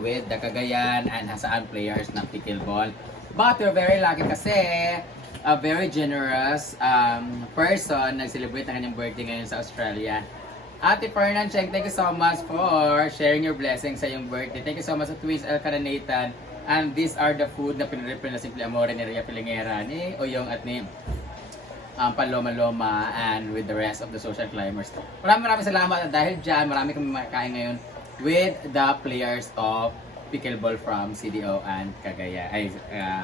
with the Cagayan and Hasaan players ng pickleball. But we're very lucky kasi a very generous person nag-celebrate ng kanyang birthday ngayon sa Australia. Ate Fernan Cheng, thank you so much for sharing your blessings sa iyong birthday. Thank you so much sa Twins El Cananatan. And these are the food na pinrepre na Simple Amore ni Rhea Pilingera, ni Oyong at ni Paloma Loma and with the rest of the social climbers. Maraming salamat at dahil dyan, marami kami makakain ngayon with the players of pickleball from CDO and Cagayan,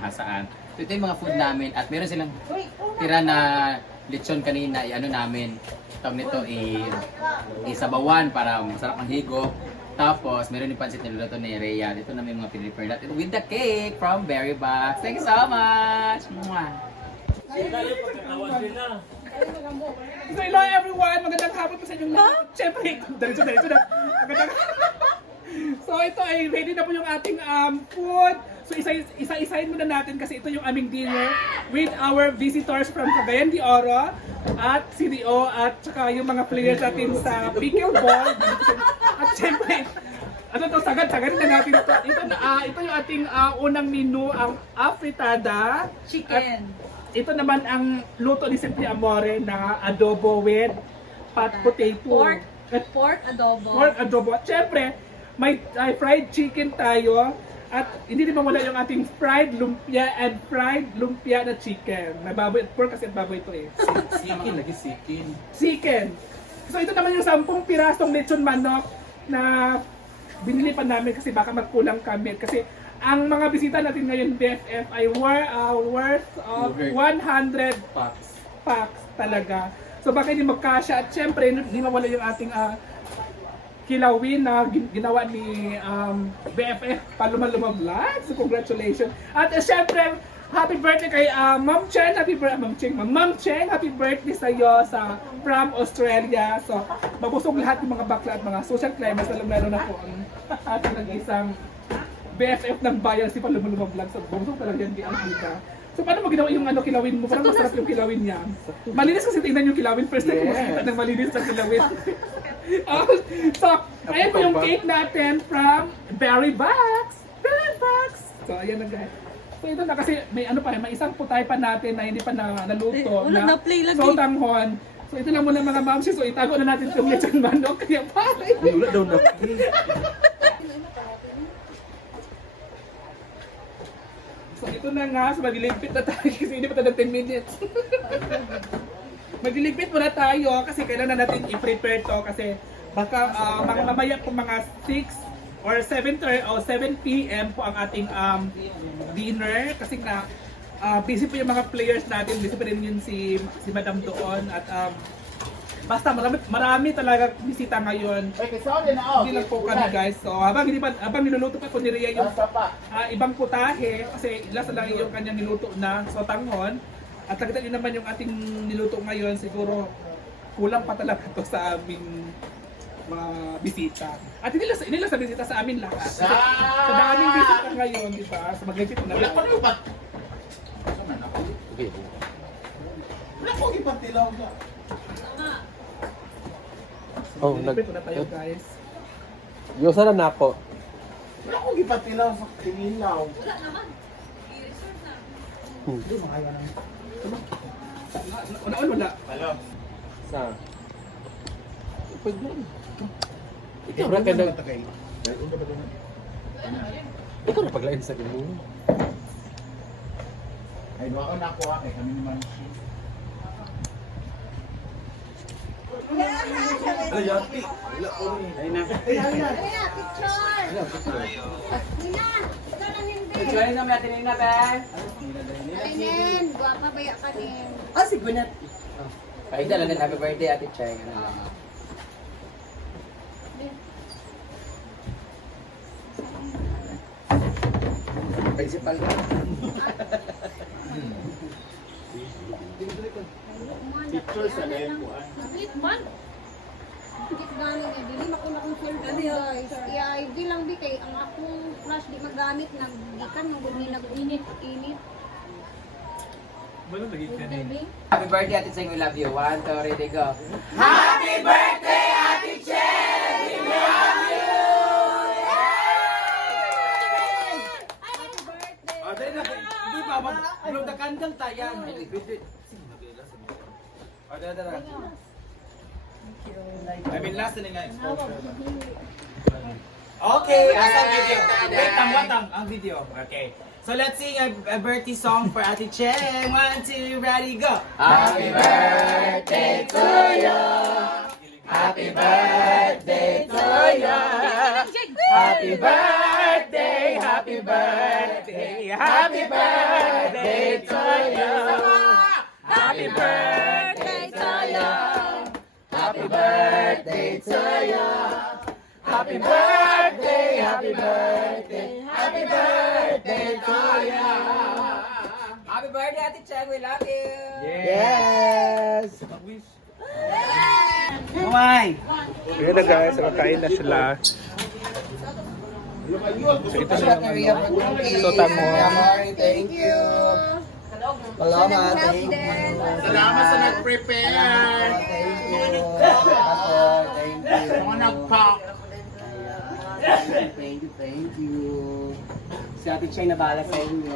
Hasaan. So, ito yung mga food namin at meron silang tira na lechon kanina, i-ano namin, tawag nito, isabawan para masarap ang higop. Tapos, meron yung pansit niluluto ni Rhea. Dito na may mga pinrepare natin with the cake from Berry Box. Thank you so much! Mwah! So hello everyone, magandang hapon po sa inyong lahat. Siyempre, dali-dali na. Magandang So ito ay ready na po yung ating food. So isa-isahin muna natin kasi ito yung aming dinner with our visitors from Cagayan de Oro at CDO at saka yung mga players natin sa pickleball. At siyempre, ano to, sagad na natin ito. Ito yung ating unang menu, ang afritada. Chicken. Ito naman ang luto ni Simple Amore na adobo with pot potato. Pork adobo. Pork adobo. At syempre, may fried chicken tayo. At hindi naman wala yung ating fried lumpia and fried lumpia na chicken. Na baboy, pork kasi at baboy ito eh. Sikin, lagi sikin. Chicken. So ito naman yung 10 pirasong lechon manok na binili pa namin kasi baka magkulang kami. Kasi ang mga bisita natin ngayon, BFF, ay worth of 100 packs talaga. So baka hindi magkasya. At syempre, hindi mawala yung ating kilawin na ginawa ni BFF Paluma-Luma Vlog. So congratulations. At syempre, happy birthday kay Ma'am Chen. Ma'am Chen, happy birthday sa iyo from Australia. So mabusog lahat ng mga bakla at mga social climbers. Lalo na po ang ating nag-isang BFF ng bayan si Paluma-Luma Vlog. So bumusog talaga yan di ang kita. So paano mo ginawa yung kilawin mo? Parang masarap yung kilawin niya. Malinis kasi tingnan yung kilawin. First time ko makita ng malinis na kilawin. So, ayan po yung cake natin from Berry Box. So ayan na guys. So ito na kasi may may isang putay pa natin na hindi pa naluto na sotanghon. So ito lang muna mga mamsi. So itago na natin itong lechon manok. Kaya pare. Wala daw na. So ito na nga, so magliligpit na tayo kasi hindi pa tayo ng 10 minutes. Magliligpit muna tayo kasi kailangan natin i-prepare to kasi baka mamaya po mga 6 or 7 p.m. po ang ating dinner kasi nga busy po yung mga players natin, busy pa rin yun si Madam doon at basta marami talaga bisita ngayon. Hindi lang po kami guys. So habang niluluto pa po ni Rhea yung ibang putahe kasi last lang yung kanyang niluto na sotanghon. At nakita nyo naman yung ating niluto ngayon, siguro kulang pa talaga to sa aming mga bisita. At hindi lang sa bisita, sa amin lahat. Sa daming bisita ngayon, di ba? So mag-legit na lang. Wala ko ipatilaw ka. Oh, nag-legit na tayo guys. Yung sana na ako. Wala ko ipatilaw sa tinilaw. Wala naman. I-reserve na. Hindi, makaya naman. Wala. Hello. Sa? Pwede doon. Ikaw na kaya ikaw na paglain sa imo. Ay, doon ako nakuha kay kami naman. Ay, yati. Wala ko rin. Ay, na. Enjoy na natin na Ben. Kainin. Guwapa baya ka din. Si Gwyneth. Kain talaga happy birthday Ate Cheng. Principal. Picture sa lahat ko. Sweet man. Hindi galing eh. Dili makuna kong cellphone guys. I-ID lang di kay ang akong flash di magamit nagdikan ng guni nag-init. Happy birthday Ate Cheng, we love you. 1, 2, ready, go. Happy birthday Ate Cheng, we love you. Blow the candle tayan. I mean, last na nga exposure. Okay, asa ang video? Wait, ang video. Okay. So let's sing a birthday song for Ate Cheng. 1, 2, ready, go! Happy birthday to you! Happy birthday to you! Happy birthday, happy birthday, happy birthday to you! Happy birthday to you! Happy birthday to you! Happy birthday, happy birthday, happy birthday to you! Happy birthday, Ate Cheng, we love you! Yes! Kumay! Ayan na guys, nakakain na sila. So ito sila So tamo. Thank you! Salamat, thank you! Salamat sa nag-prepare. Thank you! Thank you! Mga nag-pack. Thank you! Si Ate Cheng na bahala sa inyo.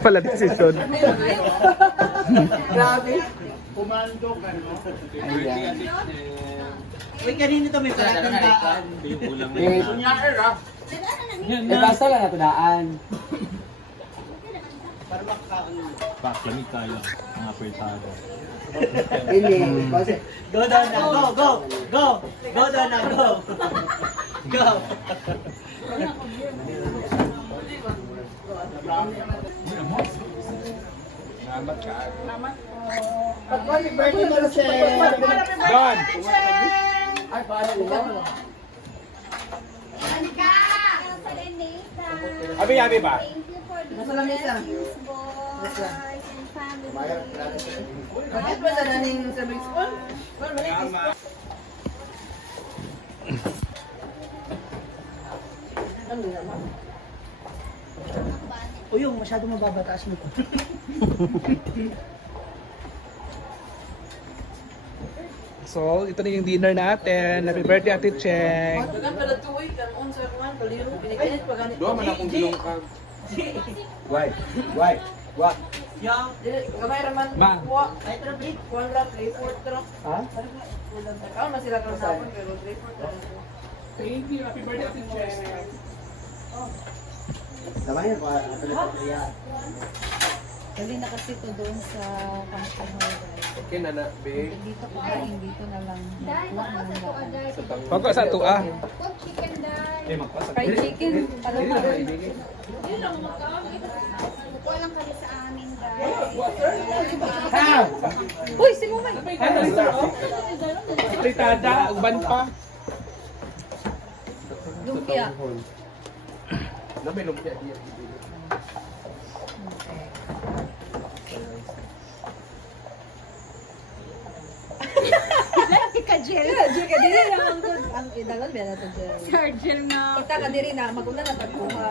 Pala decision. Grabe! Kumando ka, no? Ayan. Uy, kanino to may palatandaan? Sunyaer, ha? Basta lang natudaan. Para makakaon. Baklamig tayo, mga apertado. Hindi. Kasi Go down na, go, go, go! Go down na, go! Go! Happy birthday to Don! Ay, parang ulo. Abi ba? Thank you for the blessings, boys and family. Bakit ba na naning sa big spoon? Uy, yung masyado mababataas mo. So, ito na yung dinner natin. Happy birthday, Ate Cheng. Dagan pala tuwi, kanon sa kuman, paliro, pinikinit pa ganit. Doon man akong gilong ka. Why? What? Yang, kamay raman, Ma. kuha, ay trablik, kuha lang, 3-4 truck. Ha? Ikaw na sila kang sapon, pero 3-4 truck. Thank you. Happy birthday, Ate Cheng. Samahin ko. Dali na kasi ito doon sa function hall guys. Okay na na, babe. Dito kumain, dito na lang. Dahil Nakuha ako na sa to, lang. dahil. Pagka sa tuwa. Pag chicken dahil. Fried chicken. Ano pa doon? Kuha lang kami sa amin dahil. Uy, si Mumay! Fritada, uban pa. Lumpia. Namin lumpia diya. Lagi ka, Jill. Jill ka diri na ang good. Ang idalan ba na ito, Jill? Sergil na. Kita ka diri na, maguna na tagpuha.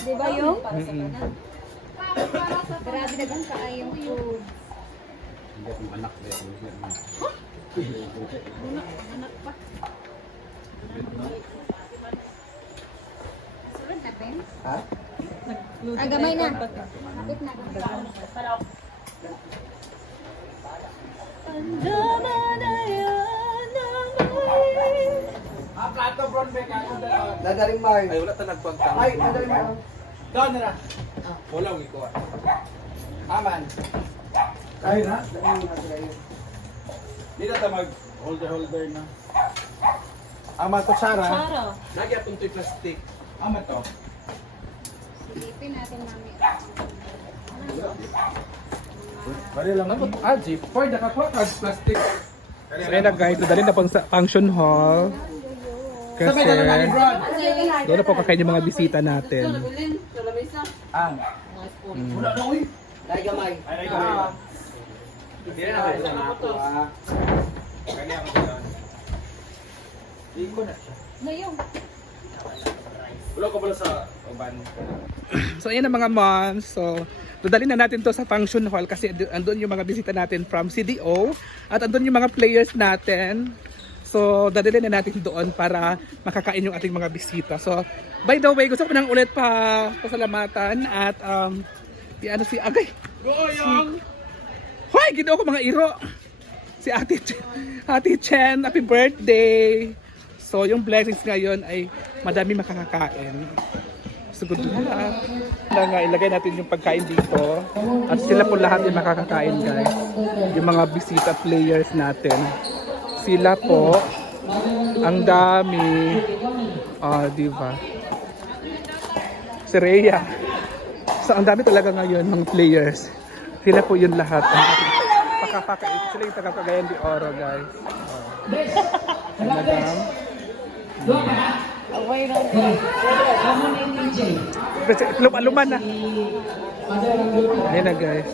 Di ba yung? Para sa kanan. Grabe na gan kaayong food. Sunod na, Pen? Ha? Ah, gamay na. Kapit na. Plato brown bag ako dalawa. Nadaring Mar. Ay, wala ta nagpagtang. Ay, nadaring Mar. Doon na. Wala ang ikaw. Aman. Ay na. Dadaring Mar sila yun. Di na ta mag holder na. Ama to, Sarah. Lagi atong toy plastic. Ama to. Silipin natin mami. Bari lang Ano to? Jeep. For the plastic. So ayun na guys, dali na pang sa function hall. Kasi doon na po kakain yung mga bisita natin. Ang. Wala na uy. Dahil gamay. Ay, gamay. Di na ako sa ako. Kani ako doon. Di ko na siya. Ngayong. Wala ko pala sa uban. So ayan ang mga moms. So dadalhin na natin to sa function hall kasi andun yung mga bisita natin from CDO at andun yung mga players natin. So, dadalhin na natin doon para makakain yung ating mga bisita. So, by the way, gusto ko nang ulit pasalamatan at ano si Agay. Hoy, ginoo ko mga iro. Si Ate Chen, happy birthday. So, yung blessings ngayon ay madami makakakain. So, good luck. Nga, ilagay natin yung pagkain dito. At sila po lahat yung makakakain, guys. Yung mga bisita players natin. Sila po. Ang dami. Diba? Si Rhea. So, ang dami talaga ngayon ng players. Sila po yun lahat. Pakakakain. Sila yung taga-Cagayan de Oro, guys. Madam. Kasi luman na. Ayan na, guys.